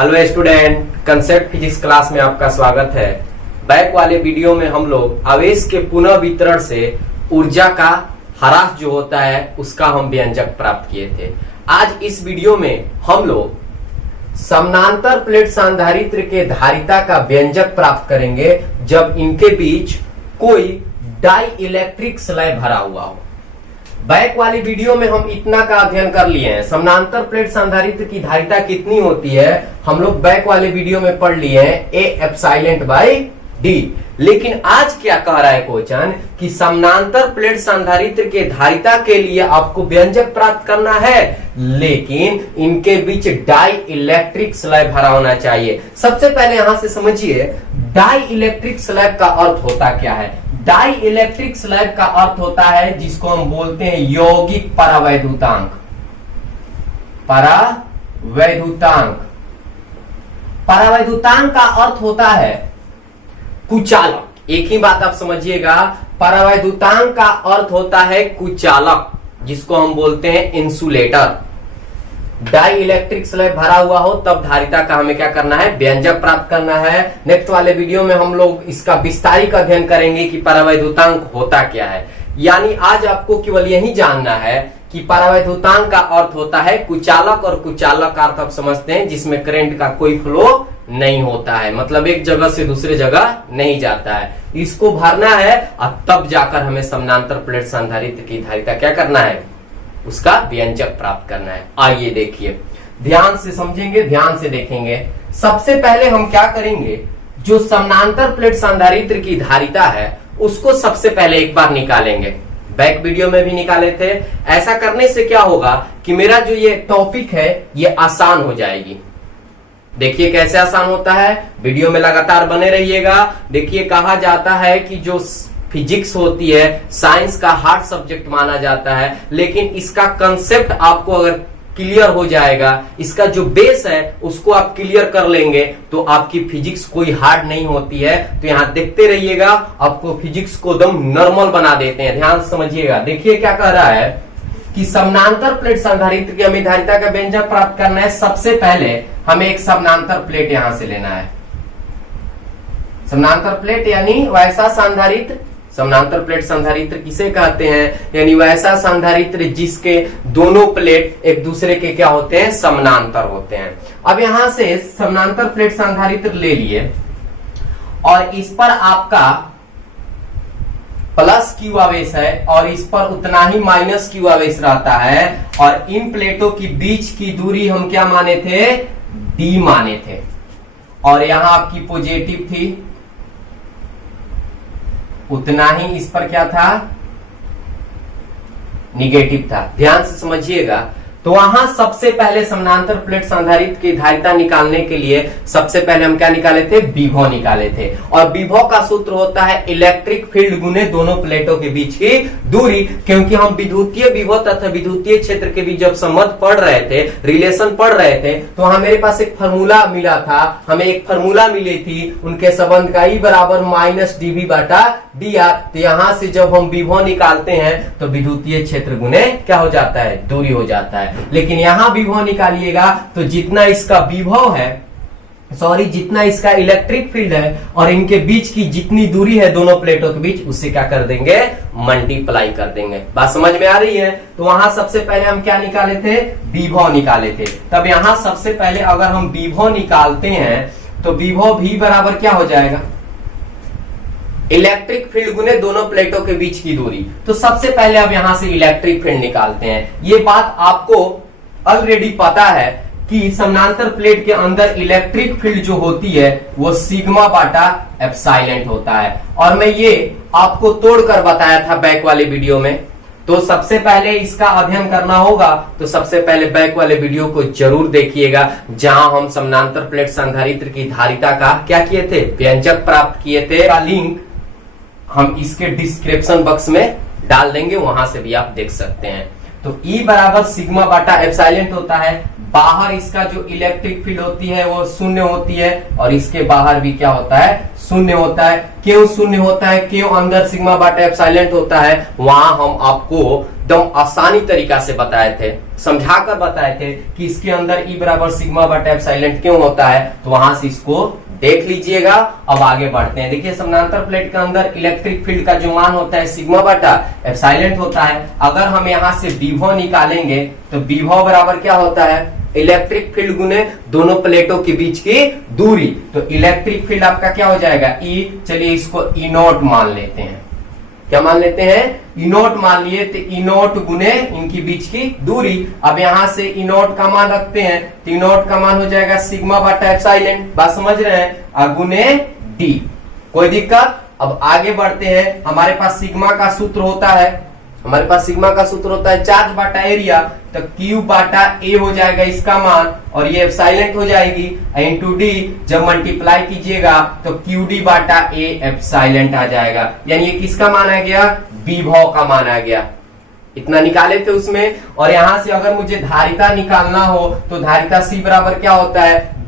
Hello student, concept physics class में आपका स्वागत है। बैक वाले वीडियो में हम लोग आवेश के पुनः वितरण से ऊर्जा का ह्रास जो होता है उसका हम व्यंजक प्राप्त किए थे। आज इस वीडियो में हम लोग समानांतर प्लेट सांधारित्र के धारिता का व्यंजक प्राप्त करेंगे जब इनके बीच कोई डाई इलेक्ट्रिक स्लैब भरा हुआ हो। बैक वाली वीडियो में हम इतना का अध्ययन कर लिए हैं, समानांतर प्लेट सांधारित्र की धारिता कितनी होती है हम लोग बैक वाले वीडियो में पढ़ लिए हैं, ए एप्सिलॉन बाई डी। लेकिन आज क्या कह रहा है क्वेश्चन कि समानांतर प्लेट सांधारित्र के धारिता के लिए आपको व्यंजक प्राप्त करना है, लेकिन इनके बीच डाई इलेक्ट्रिक स्लैब भरा होना चाहिए। सबसे पहले यहां से समझिए डाई इलेक्ट्रिक स्लैब का अर्थ होता क्या है। डाई इलेक्ट्रिक स्लैब का अर्थ होता है जिसको हम बोलते हैं यौगिक परावैद्युतांक। परावैद्युतांक परावैद्युतांक का अर्थ होता है कुचालक। एक ही बात आप समझिएगा, परावैद्युतांक का अर्थ होता है कुचालक, जिसको हम बोलते हैं इंसुलेटर। डाई इलेक्ट्रिक स्लैब भरा हुआ हो तब धारिता का हमें क्या करना है, व्यंजक प्राप्त करना है। नेक्स्ट वाले वीडियो में हम लोग इसका विस्तारित अध्ययन करेंगे कि परावैद्युतांक होता क्या है। यानी आज आपको केवल यही जानना है कि परावैद्युतांक का अर्थ होता है कुचालक, और कुचालक का अर्थ आप समझते हैं जिसमें करंट का कोई फ्लो नहीं होता है, मतलब एक जगह से दूसरे जगह नहीं जाता है। इसको भरना है और तब जाकर हमें समानांतर प्लेट सांधारित्र की धारिता क्या करना है, उसका व्यंजक प्राप्त करना है। आइए देखिए, ध्यान से समझेंगे, ध्यान से देखेंगे। सबसे पहले हम क्या करेंगे, जो समानांतर प्लेट सांधारित्र की धारिता है उसको सबसे पहले एक बार निकालेंगे। बैक वीडियो में भी निकाले थे। ऐसा करने से क्या होगा कि मेरा जो ये टॉपिक है ये आसान हो जाएगी। देखिए कैसे आसान होता है, वीडियो में लगातार बने रहिएगा। देखिए कहा जाता है कि जो फिजिक्स होती है साइंस का हार्ड सब्जेक्ट माना जाता है, लेकिन इसका कंसेप्ट आपको अगर क्लियर हो जाएगा, इसका जो बेस है उसको आप क्लियर कर लेंगे तो आपकी फिजिक्स कोई हार्ड नहीं होती है। तो यहां देखते रहिएगा, आपको फिजिक्स को एकदम नॉर्मल बना देते हैं। ध्यान समझिएगा। देखिए क्या कह रहा है कि समानांतर प्लेट सांधारित्र की हमें धारिता का व्यंजक प्राप्त करना है। सबसे पहले हमें एक समानांतर प्लेट यहां से लेना है। समानांतर प्लेट यानी वैसा सांधारित्र, समानांतर प्लेट सांधारित्र किसे कहते हैं, यानी वैसा सांधारित्र जिसके दोनों प्लेट एक दूसरे के क्या होते हैं, समानांतर होते हैं। अब यहां से समानांतर प्लेट सांधारित्र ले लिए और इस पर आपका प्लस क्यू आवेश है और इस पर उतना ही माइनस क्यू आवेश रहता है, और इन प्लेटों की बीच की दूरी हम क्या माने थे, डी माने थे, और यहां आपकी पॉजिटिव थी, उतना ही इस पर क्या था, निगेटिव था। ध्यान से समझिएगा। तो वहां सबसे पहले समानांतर प्लेट सांधारित्र की धारिता निकालने के लिए सबसे पहले हम क्या निकाले थे, विभव निकाले थे। और विभव का सूत्र होता है इलेक्ट्रिक फील्ड गुने दोनों प्लेटों के बीच की दूरी। क्योंकि हम विद्युतीय विभव तथा विद्युतीय क्षेत्र के बीच जब संबंध पढ़ रहे थे, रिलेशन पढ़ रहे थे, तो वहां मेरे पास एक फॉर्मूला मिला था, हमें एक फॉर्मूला मिली थी उनके संबंध का, E बराबर माइनस dV बटा dr। तो यहां से जब हम विभव निकालते हैं तो विद्युतीय क्षेत्र गुने क्या हो जाता है, दूरी हो जाता है। लेकिन यहां विभव निकालिएगा तो जितना इसका विभव है, सॉरी जितना इसका इलेक्ट्रिक फील्ड है और इनके बीच की जितनी दूरी है दोनों प्लेटों के बीच, उससे क्या कर देंगे, मल्टीप्लाई कर देंगे। बात समझ में आ रही है। तो वहां सबसे पहले हम क्या निकाले थे, विभव निकाले थे। तब यहां सबसे पहले अगर हम विभव निकालते हैं तो विभव भी बराबर क्या हो जाएगा, इलेक्ट्रिक फील्ड गुने दोनों प्लेटों के बीच की दूरी। तो सबसे पहले अब यहां से इलेक्ट्रिक फील्ड निकालते हैं। ये बात आपको ऑलरेडी पता है कि समानांतर प्लेट के अंदर इलेक्ट्रिक फील्ड जो होती है वो सिग्मा बाटा एप्सिलॉन होता है, और मैं ये आपको तोड़कर बताया था बैक वाले वीडियो में। तो सबसे पहले इसका अध्ययन करना होगा तो सबसे पहले बैक वाले वीडियो को जरूर देखिएगा, जहां हम समानांतर प्लेट सांधारित्र की धारिता का क्या किए थे, व्यंजक प्राप्त किए थे। का लिंक हम इसके डिस्क्रिप्शन बॉक्स में डाल देंगे, वहां से भी आप देख सकते हैं। तो E बराबर सिग्मा बाटा एप्सिलॉन होता है। बाहर इसका जो इलेक्ट्रिक फील्ड होती है वो शून्य होती है, और इसके बाहर भी क्या होता है, शून्य होता है। क्यों शून्य होता है, क्यों अंदर सिग्मा बाटा एप्सिलॉन होता है, वहां हम आपको एकदम आसानी तरीका से बताए थे, समझाकर बताए थे कि इसके अंदर E बराबर सिग्मा बटा एप्सिलॉन क्यों होता है। तो वहां से इसको देख लीजिएगा। अब आगे बढ़ते हैं। देखिए समानांतर प्लेट के अंदर इलेक्ट्रिक फील्ड का जो मान होता है सिग्मा बटा एप्सिलॉन होता है। अगर हम यहाँ से विभव निकालेंगे तो विभव बराबर क्या होता है, इलेक्ट्रिक फील्ड गुने दोनों प्लेटों के बीच की दूरी। तो इलेक्ट्रिक फील्ड आपका क्या हो जाएगा, E। चलिए इसको E नॉट मान लेते हैं। क्या मान लेते हैं, E नॉट मान लिए। तो E नॉट गुने इनकी बीच की दूरी। अब यहां से E नॉट का मान रखते हैं तो E नॉट का मान हो जाएगा सिग्मा बटा एप्सिलॉन, बात समझ रहे हैं, गुने D। कोई दिक्कत। अब आगे बढ़ते हैं। हमारे पास सिग्मा का सूत्र होता है, चार्ज बाटा एरिया। तो Q बाटा A हो जाएगा इसका मान, और ये एप्सिलॉन हो जाएगी इनटू D। जब मल्टीप्लाई कीजिएगा तो QD बाटा A एप्सिलॉन आ जाएगा। यानी ये किसका मान आ गया, विभव का मान आ गया। इतना निकाले थे उसमें। और यहां से अगर मुझे धारिता निकालना हो तो धारिता C बराबर क्या होता है,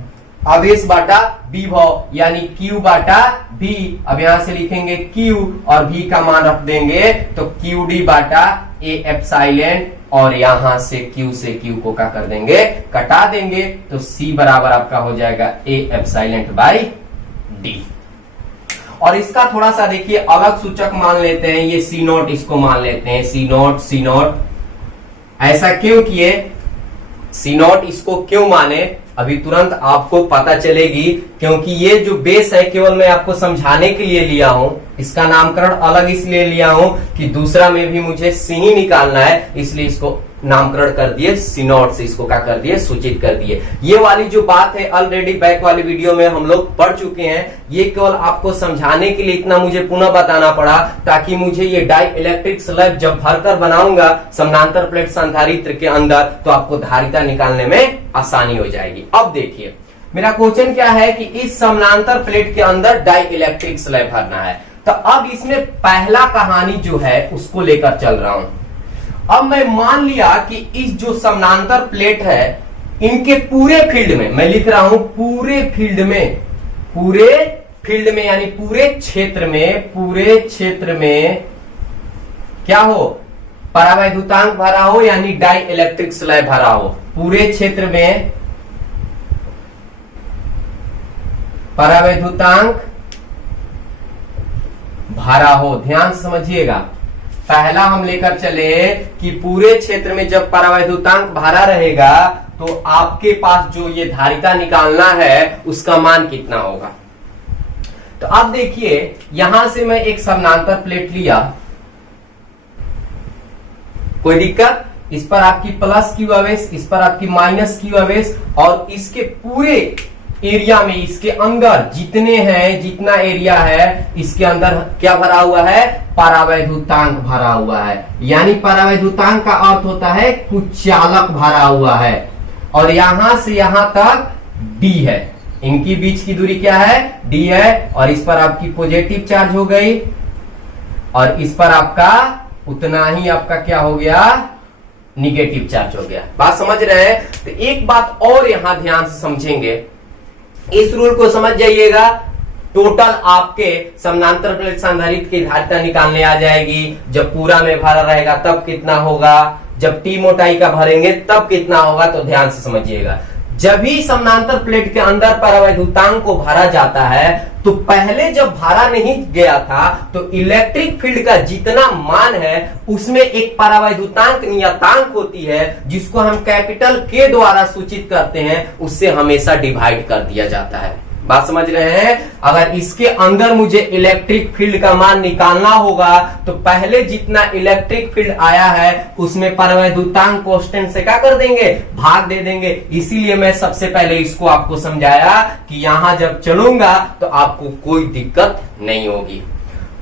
आवेश बाटा विभव, यानी Q बाटा V। अब यहां से लिखेंगे Q और V का मान रख देंगे तो QD बाटा A एप्सिलॉन, और यहां से Q से Q को क्या कर देंगे, कटा देंगे। तो C बराबर आपका हो जाएगा A एप्सिलॉन बाई D। और इसका थोड़ा सा देखिए अलग सूचक मान लेते हैं, ये C नोट इसको मान लेते हैं, C नोट। ऐसा क्यों किए, C नोट इसको क्यों माने, अभी तुरंत आपको पता चलेगी। क्योंकि ये जो बेस है केवल मैं आपको समझाने के लिए लिया हूं, इसका नामकरण अलग इसलिए लिया हूं कि दूसरा में भी मुझे C ही निकालना है, इसलिए इसको नामकरण कर दिए C नॉट से, इसको क्या कर दिए, सूचित कर दिए। ये वाली जो बात है ऑलरेडी बैक वाली वीडियो में हम लोग पढ़ चुके हैं। ये केवल आपको समझाने के लिए इतना मुझे पुनः बताना पड़ा, ताकि मुझे ये डाई इलेक्ट्रिक स्लैब जब भरकर बनाऊंगा समानांतर प्लेट संधारित्र के अंदर तो आपको धारिता निकालने में आसानी हो जाएगी। अब देखिए मेरा क्वेश्चन क्या है कि इस समानांतर प्लेट के अंदर डाई इलेक्ट्रिक स्लैब भरना है। तो अब इसमें पहला कहानी जो है उसको लेकर चल रहा हूं। अब मैं मान लिया कि इस जो समानांतर प्लेट है इनके पूरे फील्ड में, मैं लिख रहा हूं पूरे फील्ड में यानी पूरे क्षेत्र में क्या हो, परावैद्युतांक भरा हो, यानी डाई इलेक्ट्रिक स्लैब भरा हो। पूरे क्षेत्र में परावैद्युतांक भरा हो। ध्यान से समझिएगा, पहला हम लेकर चले कि पूरे क्षेत्र में जब परावैद्युतांक भरा रहेगा तो आपके पास जो ये धारिता निकालना है उसका मान कितना होगा। तो अब देखिए यहां से मैं एक समानांतर प्लेट लिया, कोई दिक्कत, इस पर आपकी प्लस Q आवेश, इस पर आपकी माइनस Q आवेश, और इसके पूरे एरिया में, इसके अंदर जितने हैं, जितना एरिया है इसके अंदर क्या भरा हुआ है, परावैद्युतांक भरा हुआ है। यानी परावैद्युतांक का अर्थ होता है कुचालक भरा हुआ है। और यहां से यहां तक D है, इनकी बीच की दूरी क्या है, D है। और इस पर आपकी पॉजिटिव चार्ज हो गई और इस पर आपका उतना ही आपका क्या हो गया, निगेटिव चार्ज हो गया। बात समझ रहे हैं। तो एक बात और यहां ध्यान से समझेंगे, इस रूल को समझ जाइएगा। टोटल आपके समानांतर प्लेट संधारित्र की धारिता निकालने आ जाएगी। जब पूरा में भरा रहेगा तब कितना होगा, जब T मोटाई का भरेंगे तब कितना होगा। तो ध्यान से समझिएगा, जब भी समानांतर प्लेट के अंदर परावैद्युतांक को भरा जाता है तो पहले जब भरा नहीं गया था तो इलेक्ट्रिक फील्ड का जितना मान है उसमें एक परावैद्युतांक नियतांक होती है जिसको हम कैपिटल K द्वारा सूचित करते हैं, उससे हमेशा डिवाइड कर दिया जाता है। बात समझ रहे हैं। अगर इसके अंदर मुझे इलेक्ट्रिक फील्ड का मान निकालना होगा तो पहले जितना इलेक्ट्रिक फील्ड आया है उसमें परावैद्युतांक कांस्टेंट से क्या कर देंगे, भाग दे देंगे। इसीलिए मैं सबसे पहले इसको आपको समझाया कि यहां जब चलूंगा तो आपको कोई दिक्कत नहीं होगी।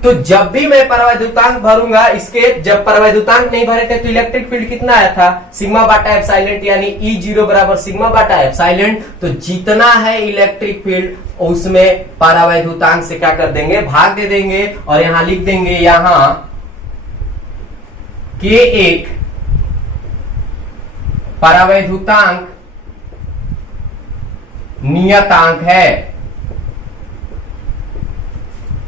तो जब भी मैं परावैद्युतांक भरूंगा, इसके जब परावैद्युतांक नहीं भरे थे तो इलेक्ट्रिक फील्ड कितना आया था, सिग्मा बाटा एप्सिलॉन, यानी E0 बराबर सिग्मा बाटा एप्सिलॉन। तो जितना है इलेक्ट्रिक फील्ड उसमें परावैद्युतांक से क्या कर देंगे, भाग दे देंगे। और यहां लिख देंगे, यहां K एक परावैद्युतांक नियतांक है,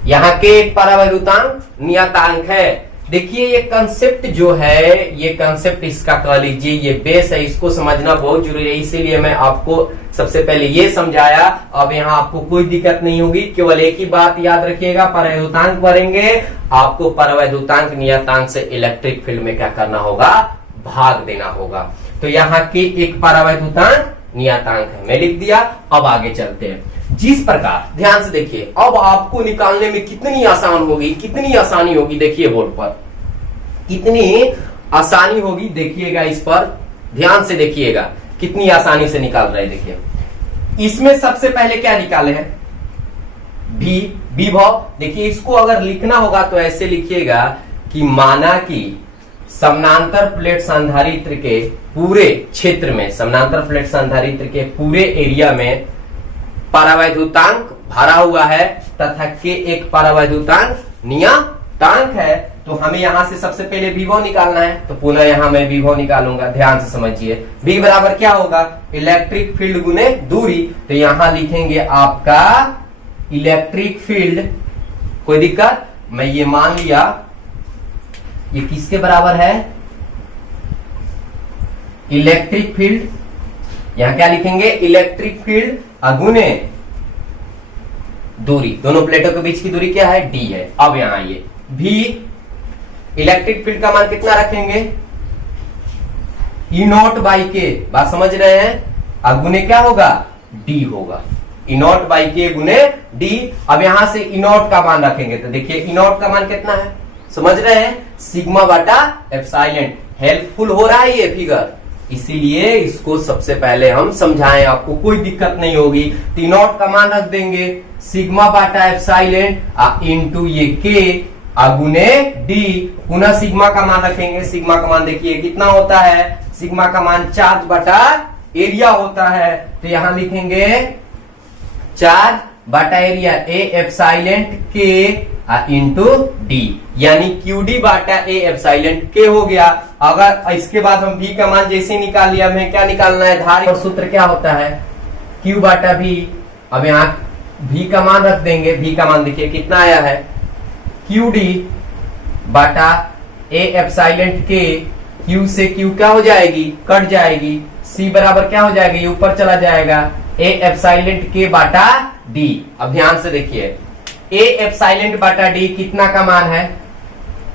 यहां के एक परावैद्युतांक नियतांक है। देखिए ये कंसेप्ट जो है, ये कंसेप्ट इसका कह लीजिए ये बेस है, इसको समझना बहुत जरूरी है। इसीलिए मैं आपको सबसे पहले ये समझाया। अब यहाँ आपको कोई दिक्कत नहीं होगी, केवल एक ही बात याद रखिएगा, परावैद्युतांक भरेंगे, आपको परावैद्युतांक नियतांक से इलेक्ट्रिक फील्ड में क्या करना होगा, भाग देना होगा। तो यहाँ के एक परावैद्युतांक नियतांक है, मैं लिख दिया। अब आगे चलते हैं। जिस प्रकार, ध्यान से देखिए, अब आपको निकालने में कितनी आसान होगी, कितनी आसानी होगी, देखिए बोर्ड पर कितनी आसानी होगी, देखिएगा इस पर ध्यान से देखिएगा कितनी आसानी से निकाल रहे हैं। देखिए इसमें सबसे पहले क्या निकाले हैं, विभव। देखिए इसको अगर लिखना होगा तो ऐसे लिखिएगा कि माना कि समानांतर प्लेट संधारित्र के पूरे क्षेत्र में, समानांतर प्लेट संधारित्र के पूरे एरिया में परावैद्युतांक भरा हुआ है तथा के एक परावैद्युतांक नियतांक है। तो हमें यहां से सबसे पहले विभव निकालना है, तो पुनः यहां मैं विभव निकालूंगा। ध्यान से समझिए, V बराबर क्या होगा, इलेक्ट्रिक फील्ड गुने दूरी। तो यहां लिखेंगे आपका इलेक्ट्रिक फील्ड, कोई दिक्कत, मैं ये मान लिया ये किसके बराबर है, इलेक्ट्रिक फील्ड। यहां क्या लिखेंगे, इलेक्ट्रिक फील्ड अगुने दूरी, दोनों प्लेटों के बीच की दूरी क्या है, D है। अब यहां आइए, V इलेक्ट्रिक फील्ड का मान कितना रखेंगे, E0 बाई के, बात समझ रहे हैं, अगुने क्या होगा, D होगा, E0 बाई के गुने D। अब यहां से E0 का मान रखेंगे तो देखिए E0 का मान कितना है, समझ रहे हैं, सिग्मा बटा एप्सिलॉन। हेल्पफुल हो रहा है ये फिगर, इसीलिए इसको सबसे पहले हम समझाएं, आपको कोई दिक्कत नहीं होगी। E0 का मान रख देंगे सिग्मा बाटा एप्सिलॉन इनटू ये के अगुने D, पुनः सिग्मा का मान रखेंगे। सिग्मा का मान देखिए कितना होता है, सिग्मा का मान चार्ज बटा एरिया होता है। तो यहां लिखेंगे चार्ज बटा एरिया, ए एप्सिलॉन के इंटू डी, यानी QD बाटा ए एप्सिलॉन के हो गया। अगर इसके बाद हम V का मान जैसे निकाल लिया, हमें क्या निकालना है, धारी और सूत्र क्या होता है, Q बाटा V। अब यहाँ V का मान रख देंगे, V का मान देखिए कितना आया है, QD बाटा ए एप्सिलॉन के, Q से Q क्या हो जाएगी, कट जाएगी, C बराबर क्या हो जाएगा, ये ऊपर चला जाएगा, ए एप्सिलॉन के बाटा D। अब ध्यान से देखिए, ए एप्सिलॉन बाटा डी कितना का मान है,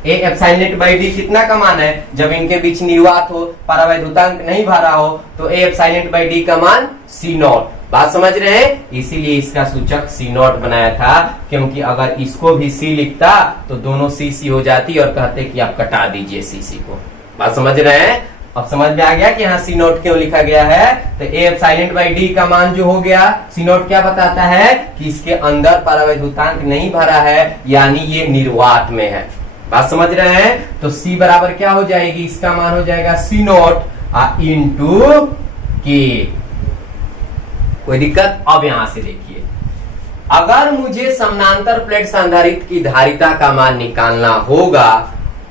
ए एप्सिलॉन बाई डी कितना का मान है, जब इनके बीच निर्वात हो, परावैद्युतांक नहीं भरा हो, तो ए एप्सिलॉन बाई डी का मान C0। बात समझ रहे हैं, इसीलिए इसका सूचक C0 बनाया था, क्योंकि अगर इसको भी C लिखता तो दोनों C हो जाती और कहते कि आप कटा दीजिए C को। बात समझ रहे हैं, अब समझ में आ गया कि यहाँ C0 क्यों लिखा गया है। तो ए एप्सिलॉन बाई डी का मान जो हो गया, C0 क्या बताता है कि इसके अंदर परावैद्युतांक नहीं भरा है, यानी ये निर्वात में है। बात समझ रहे हैं, तो C बराबर क्या हो जाएगी, इसका मान हो जाएगा C0 इंटू के। कोई दिक्कत। अब यहां से देखिए, अगर मुझे समानांतर प्लेट संधारित्र की धारिता का मान निकालना होगा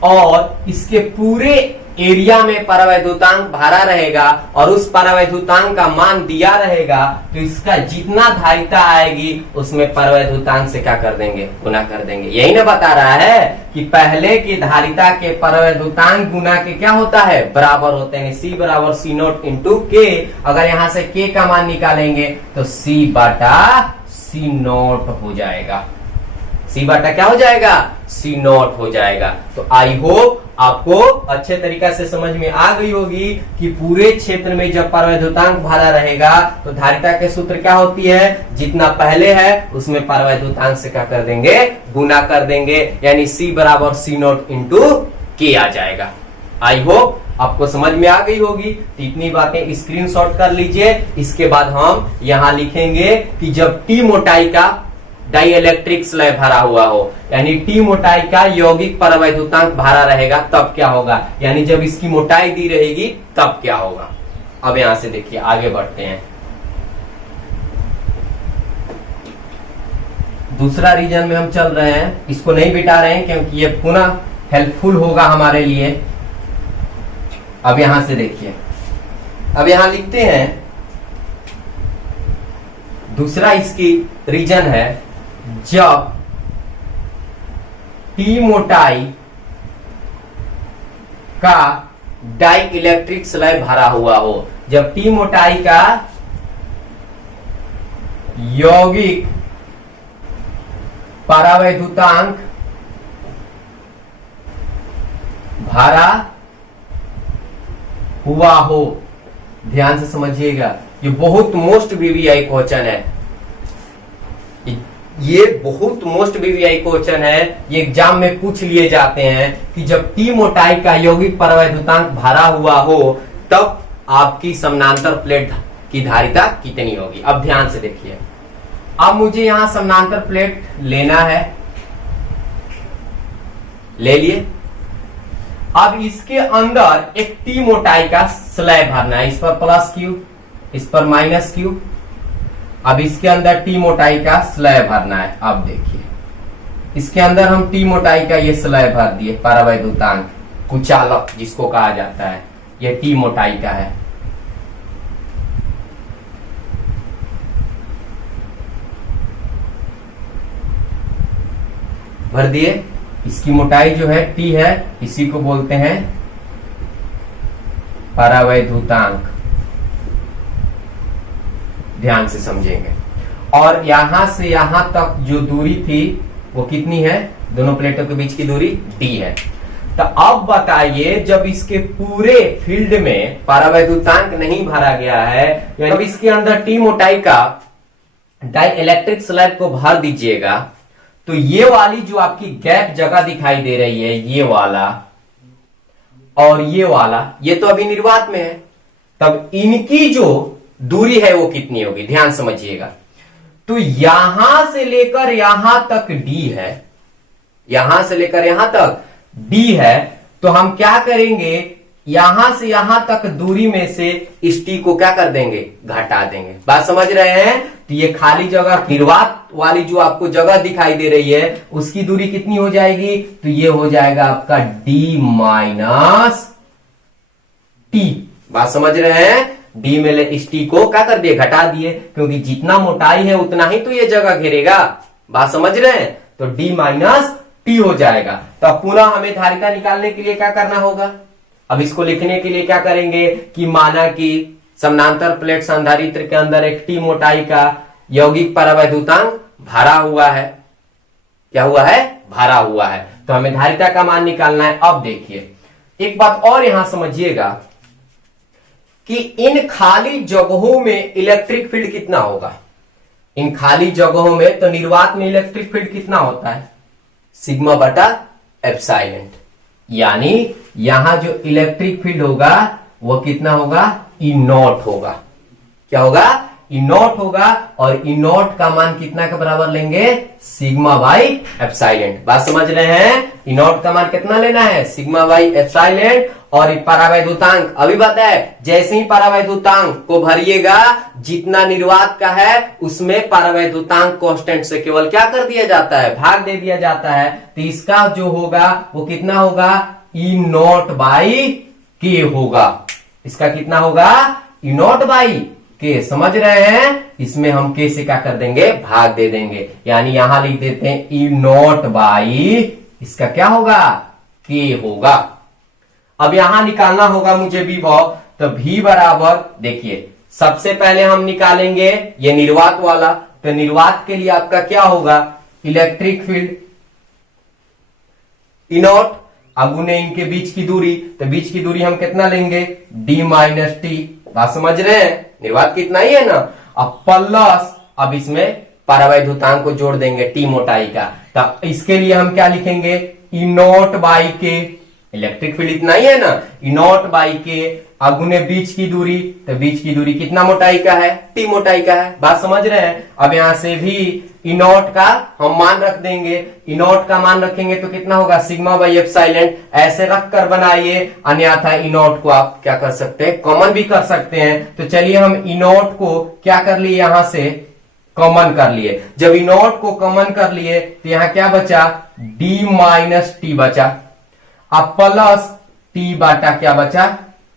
और इसके पूरे एरिया में परावैद्युतांक भरा रहेगा और उस परावैद्युतांक का मान दिया रहेगा, तो इसका जितना धारिता आएगी उसमें परावैद्युतांक से क्या कर देंगे, गुना कर देंगे। यही ना बता रहा है कि पहले की धारिता के परावैद्युतांक गुना के क्या होता है, बराबर होते हैं। C बराबर C0 इंटू के। अगर यहां से के का मान निकालेंगे तो C बाटा C0 हो जाएगा, C बाटा क्या हो जाएगा, C0 हो जाएगा। तो आई होप आपको अच्छे तरीका से समझ में आ गई होगी कि पूरे क्षेत्र में जब परावैद्युतांक भरा रहेगा तो धारिता के सूत्र क्या होती है, जितना पहले है उसमें परावैद्युतांक से क्या कर देंगे, गुना कर देंगे, यानी C बराबर C0 इंटू के आ जाएगा। आई होप आपको समझ में आ गई होगी। तो इतनी बातें स्क्रीनशॉट कर लीजिए। इसके बाद हम यहां लिखेंगे कि जब T मोटाई का डाइइलेक्ट्रिक स्लैब भरा हुआ हो, यानी T मोटाई का यौगिक परावैद्युतांक भरा रहेगा तब क्या होगा, यानी जब इसकी मोटाई दी रहेगी तब क्या होगा। अब यहां से देखिए आगे बढ़ते हैं। दूसरा रीजन में हम चल रहे हैं, इसको नहीं बिटा रहे हैं क्योंकि ये पुनः हेल्पफुल होगा हमारे लिए। अब यहां से देखिए, अब यहां लिखते हैं दूसरा इसकी रीजन है, जब T मोटाई का डाई इलेक्ट्रिक स्लैब भरा हुआ हो। जब टी मोटाई का यौगिक परावैद्युतांक भरा हुआ हो, ध्यान से समझिएगा, ये बहुत मोस्ट वीवीआई क्वेश्चन है, ये बहुत मोस्ट वीवीआई क्वेश्चन है। ये एग्जाम में पूछ लिए जाते हैं कि जब टी मोटाई का यौगिक परावैद्युतांक भरा हुआ हो तब आपकी समानांतर प्लेट की धारिता कितनी होगी। अब ध्यान से देखिए, अब मुझे यहां समानांतर प्लेट लेना है, ले लिए। अब इसके अंदर एक टी मोटाई का स्लैब भरना है, इस पर प्लस क्यू, इस पर माइनस क्यू। अब इसके अंदर टी मोटाई का स्लैब भरना है। अब देखिए, इसके अंदर हम टी मोटाई का ये स्लैब भर दिए, परावैद्युतांक कुचालक जिसको कहा जाता है, ये टी मोटाई का है। भर दिए। इसकी मोटाई जो है टी है, इसी को बोलते हैं परावैद्युतांक, ध्यान से समझेंगे। और यहां से यहां तक जो दूरी थी वो कितनी है, दोनों प्लेटों के बीच की दूरी डी है। तो अब बताइए, जब इसके पूरे फील्ड में परावैद्युतांक नहीं भरा गया है, जब इसके अंदर टी मोटाई का डाई इलेक्ट्रिक स्लैब को भर दीजिएगा, तो ये वाली जो आपकी गैप जगह दिखाई दे रही है, ये वाला और ये वाला, ये तो अभी निर्वात में है, तब इनकी जो दूरी है वो कितनी होगी, ध्यान समझिएगा। तो यहां से लेकर यहां तक डी है, यहां से लेकर यहां तक डी है, तो हम क्या करेंगे, यहां से यहां तक दूरी में से इस टी को क्या कर देंगे, घटा देंगे। बात समझ रहे हैं। तो ये खाली जगह निर्वात वाली जो आपको जगह दिखाई दे रही है, उसकी दूरी कितनी हो जाएगी, तो ये हो जाएगा आपका डी माइनस टी। बात समझ रहे हैं। डी में इस टी को क्या कर दिए, घटा दिए, क्योंकि जितना मोटाई है उतना ही तो ये जगह घेरेगा। बात समझ रहे हैं। तो डी माइनस टी हो जाएगा। तो अब पुनः हमें धारिता निकालने के लिए क्या करना होगा, अब इसको लिखने के लिए क्या करेंगे कि माना कि समानांतर प्लेट संधारित्र के अंदर एक टी मोटाई का यौगिक परावैद्युतांक भरा हुआ है, क्या हुआ है, भरा हुआ है। तो हमें धारिता का मान निकालना है। अब देखिए एक बात और यहां समझिएगा कि इन खाली जगहों में इलेक्ट्रिक फील्ड कितना होगा। इन खाली जगहों में तो निर्वात में इलेक्ट्रिक फील्ड कितना होता है, सिग्मा बटा एप्सिलॉन। यानी यहां जो इलेक्ट्रिक फील्ड होगा वो कितना होगा, ई नॉट होगा। क्या होगा, ई नॉट होगा। और ई नॉट का मान कितना के बराबर लेंगे, सिग्मा बाई एप्सिलॉन। बात समझ रहे हैं। ई नॉट का मान कितना लेना है, सिग्मा बाई एप्सिलॉन। और परावैद्युतांक अभी बताए, जैसे ही परावैद्युतांक को भरिएगा, जितना निर्वात का है उसमें परावैद्युतांक कांस्टेंट से केवल क्या कर दिया जाता है, भाग दे दिया जाता है। तो इसका जो होगा वो कितना होगा, ई नॉट बाई के होगा। इसका कितना होगा, ई नॉट बाई के। समझ रहे हैं। इसमें हम के से क्या कर देंगे, भाग दे देंगे। यानी यहां लिख देते हैं ई नॉट बाई, इसका क्या होगा, के होगा। अब यहां निकालना होगा मुझे विभव। तो V बराबर, देखिए सबसे पहले हम निकालेंगे ये निर्वात वाला। तो निर्वात के लिए आपका क्या होगा, इलेक्ट्रिक फील्ड ई नॉट, अब उन्हें इनके बीच की दूरी, तो बीच की दूरी हम कितना लेंगे, डी माइनस टी। बात समझ रहे हैं। निर्वात कितना ही है ना। अब प्लस, अब इसमें परावैद्युतांक को जोड़ देंगे टी मोटाई का। तो इसके लिए हम क्या लिखेंगे, ई नॉट बाई के, इलेक्ट्रिक फील्ड इतना ही है ना, ई नॉट बाई के, अगुने बीच की दूरी, तो बीच की दूरी कितना मोटाई का है, टी मोटाई का है। बात समझ रहे हैं। अब यहां से भी ई नॉट का हम मान रख देंगे। ई नॉट का मान रखेंगे तो कितना होगा, सिग्मा बाई एप्सिलॉन। ऐसे रख कर बनाइए, अन्यथा ई नॉट को आप क्या कर सकते हैं, कॉमन भी कर सकते हैं। तो चलिए हम ई नॉट को क्या कर लिए, यहां से कॉमन कर लिए। जब ई नॉट को कॉमन कर लिए तो यहां क्या बचा, डी माइनस टी बचा। अब प्लस टी बाटा क्या बचा,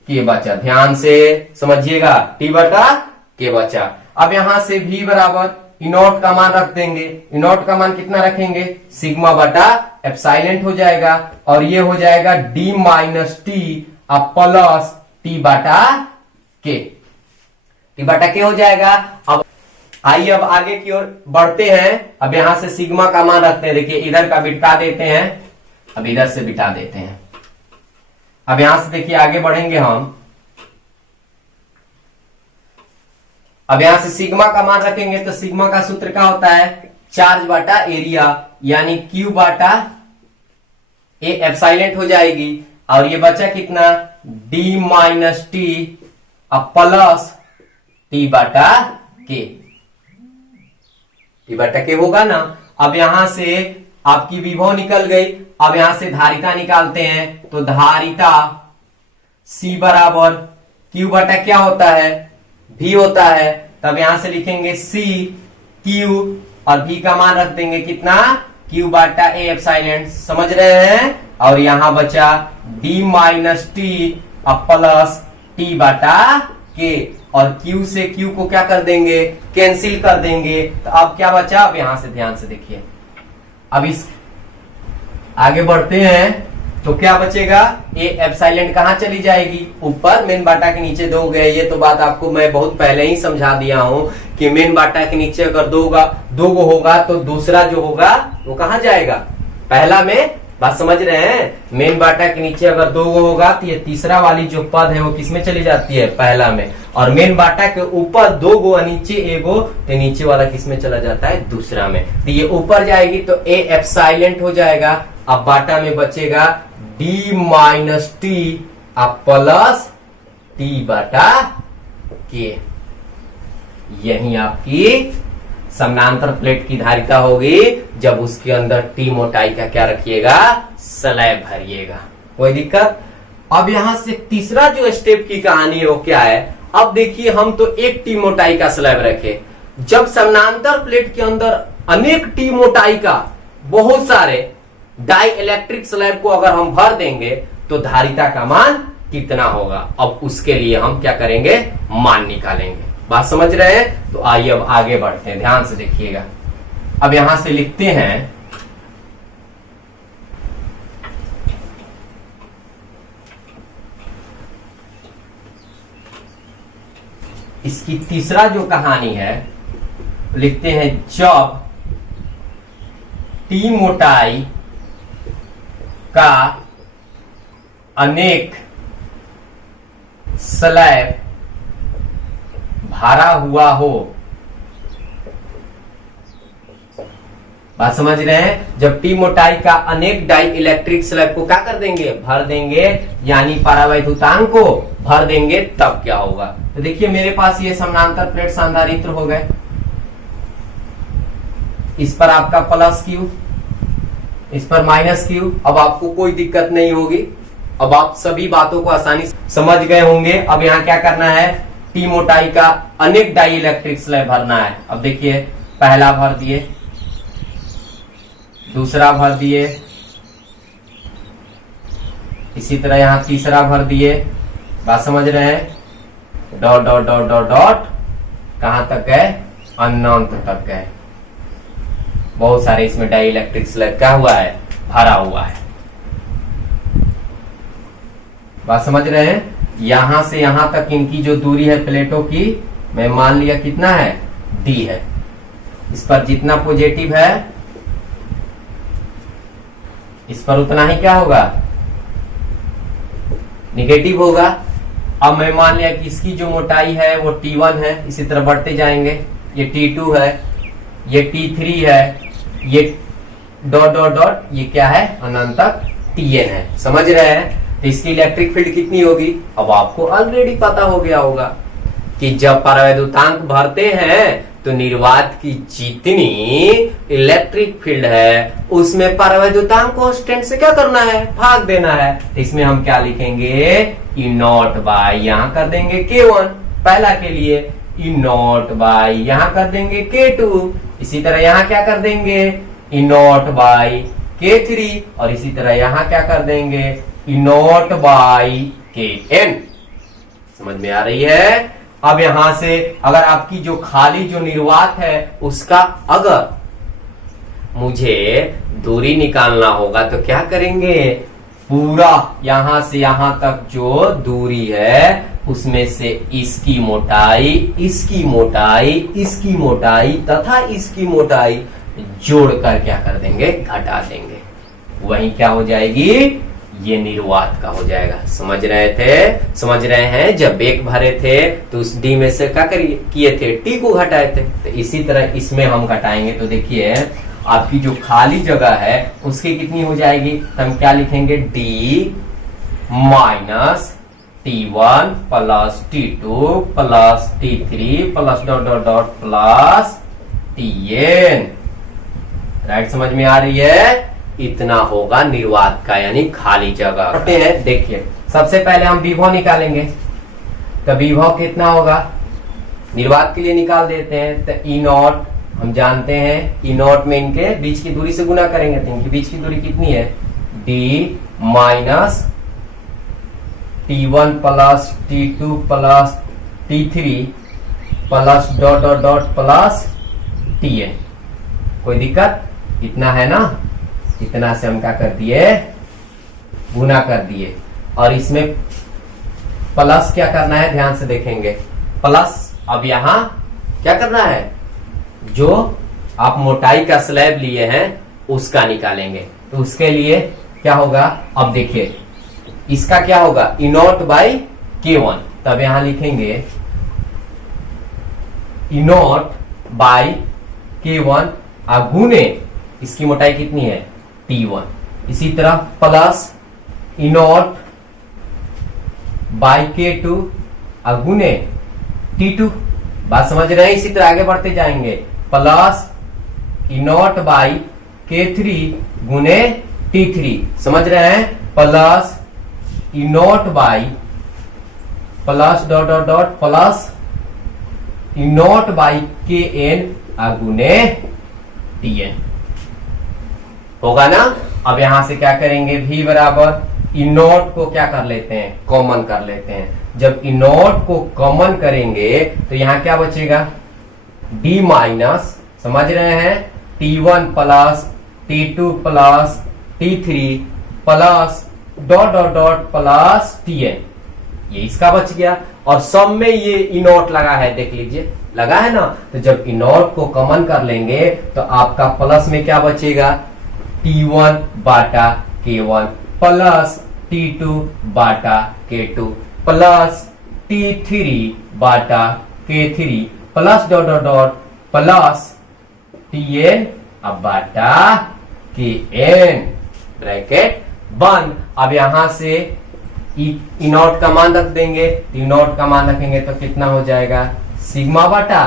के बचा। ध्यान से समझिएगा, टी बटा के बचा। अब यहां से भी बराबर ई नॉट का मान रख देंगे। ई नॉट का मान कितना रखेंगे, सिग्मा बटा एप्सिलॉन हो जाएगा, और ये हो जाएगा D minus T plus T बटा के। टी बटा के हो जाएगा। अब आइए अब आगे की ओर बढ़ते हैं। अब यहां से सिग्मा का मान रखते हैं। देखिए इधर का बिठा देते हैं, अब इधर से बिठा देते हैं। अब यहां से देखिए आगे बढ़ेंगे हम। अब यहां से सिग्मा का मान रखेंगे तो सिग्मा का सूत्र क्या होता है, चार्ज बाटा एरिया, यानी क्यू बाटा ए एप्सिलॉन हो जाएगी। और ये बचा कितना, D minus T plus T बाटा के। टी बाटा के होगा ना। अब यहां से आपकी विभव निकल गई। अब यहां से धारिता निकालते हैं, तो धारिता C बराबर Q बटा क्या होता है, V होता है। तब यहां से लिखेंगे C Q और V का मान रख देंगे कितना, Q बटा A एप्सिलॉन। समझ रहे हैं। और यहां बचा D minus T plus T बटा के, और Q से Q को क्या कर देंगे, कैंसिल कर देंगे। तो अब क्या बचा, अब यहां से ध्यान से देखिए। अब इस आगे बढ़ते हैं तो क्या बचेगा, ए एप्सिलॉन कहां चली जाएगी, ऊपर। मेन बाटा के नीचे दो गए। ये तो बात आपको मैं बहुत पहले ही समझा दिया हूं कि मेन बाटा के नीचे अगर दो गो होगा तो दूसरा जो होगा वो कहां जाएगा, पहला में। बात समझ रहे हैं। मेन बाटा के नीचे अगर दो गो होगा तो ये तीसरा वाली जो पद है वो किसमें चली जाती है, पहला में। और मेन बाटा के ऊपर दो गो और नीचे एगो, तो नीचे वाला किसमें चला जाता है, दूसरा में। तो ये ऊपर जाएगी तो ए एप्सिलॉन हो जाएगा। अब बाटा में बचेगा D minus T plus T बटा के। यही आपकी समानांतर प्लेट की धारिता होगी जब उसके अंदर टी मोटाई का क्या रखिएगा, स्लैब भरिएगा। कोई दिक्कत। अब यहां से तीसरा जो स्टेप की कहानी है वो क्या है। अब देखिए हम तो एक टी मोटाई का स्लैब रखे, जब समानांतर प्लेट के अंदर अनेक टी मोटाई का बहुत सारे डाई इलेक्ट्रिक स्लैब को अगर हम भर देंगे तो धारिता का मान कितना होगा। अब उसके लिए हम क्या करेंगे, मान निकालेंगे। बात समझ रहे हैं। तो आइए अब आगे बढ़ते हैं, ध्यान से देखिएगा। अब यहां से लिखते हैं इसकी तीसरा जो कहानी है, लिखते हैं जब टी मोटाई का अनेक स्लैब भरा हुआ हो। बात समझ रहे हैं। जब टी मोटाई का अनेक डाई इलेक्ट्रिक स्लैब को क्या कर देंगे, भर देंगे, यानी परावैद्युतांक को भर देंगे, तब क्या होगा। तो देखिए मेरे पास ये समानांतर प्लेट संधारित्र हो गए। इस पर आपका प्लस क्यू, इस पर माइनस क्यू। अब आपको कोई दिक्कत नहीं होगी। अब आप सभी बातों को आसानी से समझ गए होंगे। अब यहाँ क्या करना है, टी मोटाई का अनेक डाई इलेक्ट्रिक स्लैब भरना है। अब देखिए पहला भर दिए, दूसरा भर दिए, इसी तरह यहां तीसरा भर दिए। बात समझ रहे हैं। Dot dot dot dot dot कहां तक गए, अनंत तक गए। बहुत सारे इसमें डाई इलेक्ट्रिक स्लैब क्या हुआ है, भरा हुआ है। बात समझ रहे हैं। यहां से यहां तक इनकी जो दूरी है प्लेटों की, मैं मान लिया कितना है, डी है। इस पर जितना पॉजिटिव है इस पर उतना ही क्या होगा, निगेटिव होगा। अब मैं मान लिया कि इसकी जो मोटाई है वो T1 है, इसी तरह बढ़ते जाएंगे। ये T2 है, ये T3 है, ये डॉट डॉट डॉट, ये क्या है, अनंत तक Tn है। समझ रहे हैं। तो इसकी इलेक्ट्रिक फील्ड कितनी होगी, अब आपको ऑलरेडी पता हो गया होगा कि जब परावैद्युतांक भरते हैं तो निर्वात की जितनी इलेक्ट्रिक फील्ड है उसमें परावैद्युतांक कांस्टेंट से क्या करना है, भाग देना है। तो इसमें हम क्या लिखेंगे, ई नॉट बाई, यहां कर देंगे K1 पहला के लिए, ई नॉट बाई यहां कर देंगे K2, इसी तरह यहां क्या कर देंगे, ई नॉट बाई K3, और इसी तरह यहां क्या कर देंगे, ई नॉट बाई Kn। समझ में आ रही है। अब यहां से अगर आपकी जो खाली जो निर्वात है उसका अगर मुझे दूरी निकालना होगा तो क्या करेंगे, पूरा यहां से यहां तक जो दूरी है उसमें से इसकी मोटाई, इसकी मोटाई, इसकी मोटाई तथा इसकी मोटाई जोड़कर क्या कर देंगे, घटा देंगे। वही क्या हो जाएगी, ये निर्वात का हो जाएगा। समझ रहे थे, समझ रहे हैं। जब बेग भरे थे तो उस डी में से क्या किए थे, टी को घटाए थे। तो इसी तरह इसमें हम घटाएंगे तो देखिए आपकी जो खाली जगह है उसकी कितनी हो जाएगी, तो हम क्या लिखेंगे, D minus T1 plus T2 plus T3 plus dot dot dot plus Tn। Right, समझ में आ रही है। इतना होगा निर्वात का यानी खाली जगह। करते हैं, देखिए सबसे पहले हम विभव निकालेंगे। तो विभव कितना होगा, निर्वात के लिए निकाल देते हैं। तो ई नॉट हम जानते हैं, ई नॉट में इनके बीच की दूरी से गुना करेंगे तो इनकी बीच की दूरी कितनी है, D minus T1 plus T2 plus T3 plus dot dot dot plus Tn। कोई दिक्कत, इतना है ना, इतना से हम क्या कर दिए, गुना कर दिए। और इसमें प्लस क्या करना है, ध्यान से देखेंगे, प्लस अब यहां क्या करना है, जो आप मोटाई का स्लैब लिए हैं उसका निकालेंगे। तो उसके लिए क्या होगा, अब देखिए इसका क्या होगा, E नॉट बाई K1। तब यहां लिखेंगे E नॉट बाई K1 गुने इसकी मोटाई कितनी है, T1। इसी तरह plus E not by K2 गुने T2। बात समझ रहे हैं। इसी तरह आगे बढ़ते जाएंगे, plus E not by K3 गुने T3। समझ रहे हैं, plus E not by plus dot dot dot plus E not by Kn गुने Tn होगा ना। अब यहां से क्या करेंगे, V बराबर E नॉट को क्या कर लेते हैं, कॉमन कर लेते हैं। जब E नॉट को कॉमन करेंगे तो यहां क्या बचेगा, D माइनस, समझ रहे हैं, T1 plus T2 plus T3 plus dot dot dot plus Tn। ये इसका बच गया। और सब में ये E नॉट लगा है, देख लीजिए लगा है ना। तो जब E नॉट को कॉमन कर लेंगे तो आपका प्लस में क्या बचेगा, T1 बाटा K1 प्लस T2 बाटा K2 प्लस T3 बाटा K3 plus dot dot dot plus Tn अब बाटा Kn, ब्रैकेट बंद। अब यहां से ई नॉट का मान रख देंगे, ई नॉट का मान रखेंगे तो कितना हो जाएगा, सिग्मा बाटा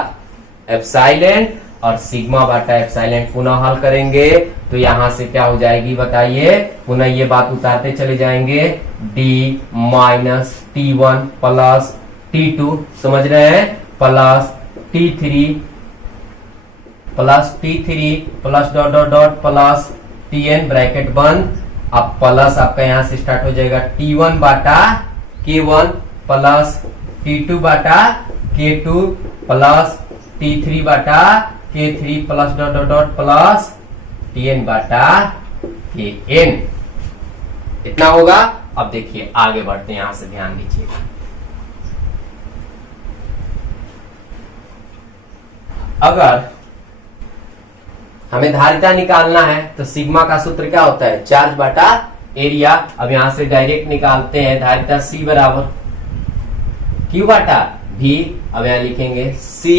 एप्सिलॉन, और सिग्मा बाटा एप्सिलॉन पुनः हल करेंगे तो यहां से क्या हो जाएगी बताइए, पुनः ये बात उतारते चले जाएंगे, D minus T1 plus T2, समझ रहे हैं, plus T3 plus dot dot dot plus Tn, bracket बंद। अब प्लस आपका यहां से स्टार्ट हो जाएगा, T1 बाटा K1 प्लस T2 बाटा K2 प्लस T3 बाटा K3 plus dot dot dot plus Tn बाटा Kn। इतना होगा। अब देखिए आगे बढ़ते हैं, यहां से ध्यान दीजिए। अगर हमें धारिता निकालना है तो सिग्मा का सूत्र क्या होता है, चार्ज बाटा एरिया। अब यहां से डायरेक्ट निकालते हैं, धारिता C बराबर Q बाटा V। अब यहां लिखेंगे C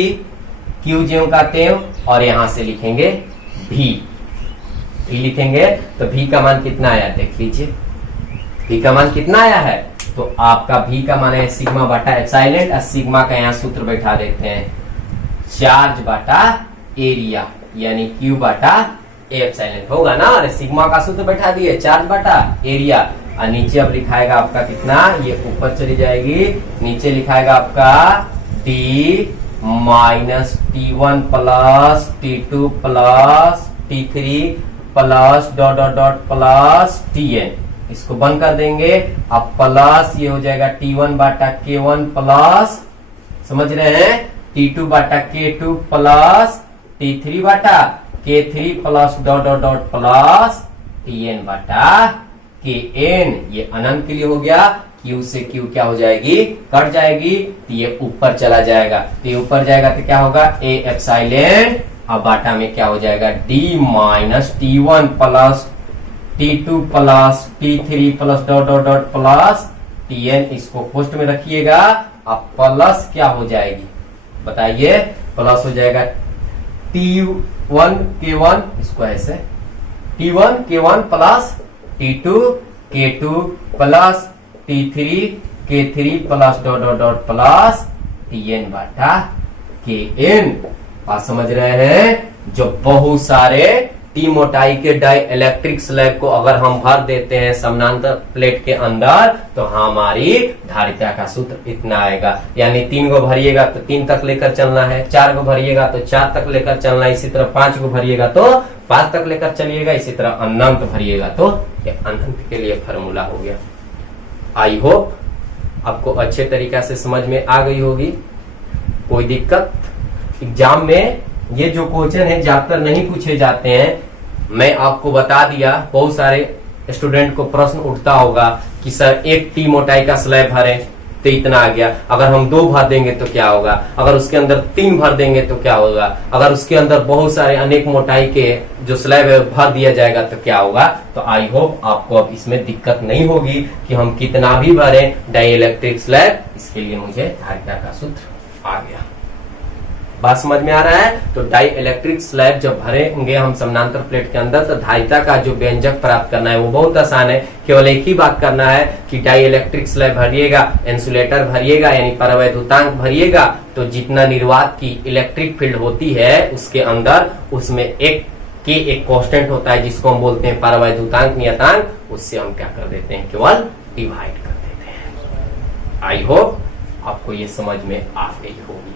Q ज्यों का त्यों, और यहां से लिखेंगे V लिखेंगे तो V का मान कितना आया, देख लीजिए V का मान कितना आया है। तो आपका V का मान है सिग्मा बाटा एप्सिलॉन, और सिग्मा का यहां सूत्र बैठा देते हैं, चार्ज बाटा एरिया यानी Q बाटा एप्सिलॉन होगा ना। अरे सिग्मा का सूत्र बैठा दिए, चार्ज बाटा एरिया, और नीचे अब लिखाएगा आपका कितना, ये ऊपर चली जाएगी, नीचे लिखाएगा आपका D minus T1 plus T2 plus T3 plus dot dot dot plus Tn। इसको बंद कर देंगे। अब प्लस ये हो जाएगा T1 बाटा K1 प्लस समझ रहे हैं, T2 बाटा K2 प्लस T3 बाटा K3 plus dot dot dot plus Tn बाटा Kn। ये अनंत के लिए हो गया, Q से Q क्या हो जाएगी, कट जाएगी, तो ये ऊपर चला जाएगा, तो ये ऊपर जाएगा तो क्या होगा A एप्सिलॉन, अब बाटा में क्या हो जाएगा D minus T1 plus T2 plus T3 plus dot dot dot plus Tn। इसको पोस्ट में रखिएगा, अब प्लस क्या हो जाएगी बताइए, प्लस हो जाएगा T1 K1, इसको ऐसे T1 K1 plus T2 K2 plus T3 K3 plus dot dot dot plus Tn बाटा Kn। बात समझ रहे हैं, जो बहुत सारे टी मोटाई के डाई इलेक्ट्रिक स्लैब को अगर हम भर देते हैं समानांतर प्लेट के अंदर, तो हमारी धारिता का सूत्र इतना आएगा। यानी 3 गो भरिएगा तो 3 तक लेकर चलना है, 4 गो भरिएगा तो 4 तक लेकर चलना है, इसी तरह 5 गो भरिएगा तो 5 तक लेकर चलिएगा, इसी तरह अनंत भरिएगा तो ये अनंत के लिए फॉर्मूला हो गया। आई होप आपको अच्छे तरीका से समझ में आ गई होगी। कोई दिक्कत, एग्जाम में ये जो क्वेश्चन है ज्यादातर नहीं पूछे जाते हैं, मैं आपको बता दिया। बहुत सारे स्टूडेंट को प्रश्न उठता होगा कि सर 1 टी मोटाई का स्लैब भरे तो इतना आ गया, अगर हम 2 भर देंगे तो क्या होगा, अगर उसके अंदर 3 भर देंगे तो क्या होगा, अगर उसके अंदर बहुत सारे अनेक मोटाई के जो स्लैब है भर दिया जाएगा तो क्या होगा। तो आई होप आपको अब इसमें दिक्कत नहीं होगी कि हम कितना भी भरें डाई इलेक्ट्रिक स्लैब, इसके लिए मुझे धारिता का सूत्र आ गया। बात समझ में आ रहा है। तो डाई इलेक्ट्रिक स्लैब जब भरेंगे हम समानांतर प्लेट के अंदर, तो धारिता का जो व्यंजक प्राप्त करना है वो बहुत आसान है। केवल एक ही बात करना है कि डाई इलेक्ट्रिक स्लैब भरिएगा, इंसुलेटर भरिएगा, यानी परावैद्युतांक भरिएगा, तो जितना निर्वात की इलेक्ट्रिक फील्ड होती है उसके अंदर, उसमें एक कांस्टेंट होता है जिसको हम बोलते हैं परावैद्युतांक नियतांक, उससे हम क्या कर देते हैं, केवल डिवाइड कर देते हैं। आई होप आपको ये समझ में आ गई होगी।